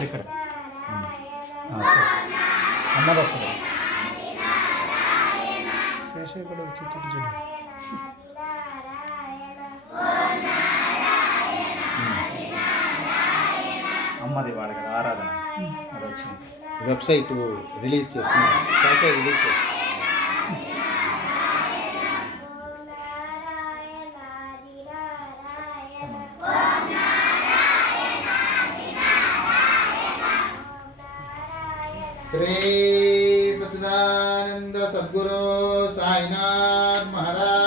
ఇక్కడ అన్నది వస్తుంది శేషయ్య కూడా వచ్చి చూడు అమ్మది వాడు కదా ఆరాధన అది వచ్చింది వెబ్సైట్ రిలీజ్ చేస్తున్నారు. వెబ్సైట్ రిలీజ్ చేస్తున్నారు. శ్రీ సచ్చిదానంద సద్గురు సాయినాథ్ మహారాజ్